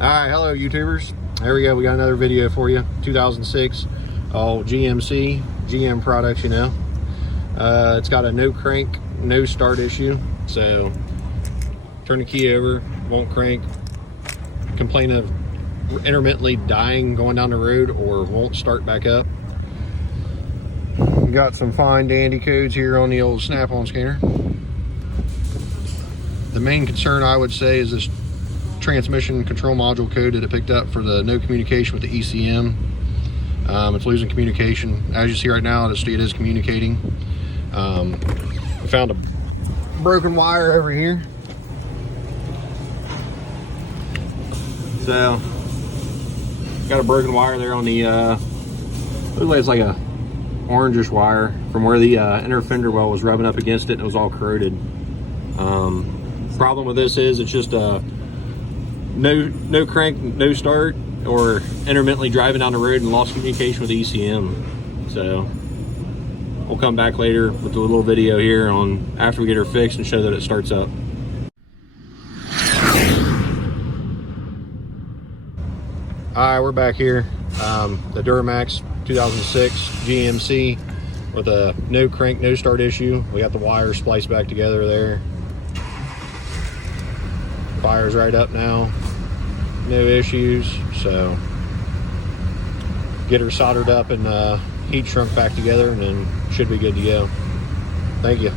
All right, hello YouTubers. There we go, we got another video for you. 2006, all GM products, you know. It's got a no crank, no start issue. So turn the key over, won't crank. Complain of intermittently dying going down the road or won't start back up. We got some fine dandy codes here on the old snap-on scanner. The main concern I would say is this transmission control module code that it picked up for the no communication with the ECM. It's losing communication. As you see right now, it is communicating. We found a broken wire over here. So, got a broken wire there on the, looks like it's like a orangish wire from where the inner fender well was rubbing up against it and it was all corroded. Problem with this is it's just a no crank, no start, or intermittently driving down the road and lost communication with the ECM. So we'll come back later with a little video here on after we get her fixed and show that it starts up. All right, we're back here. The Duramax 2006 GMC with a no crank, no start issue. We got the wires spliced back together there. Fire's right up now, no issues. So get her soldered up and heat shrunk back together and then should be good to go. Thank you.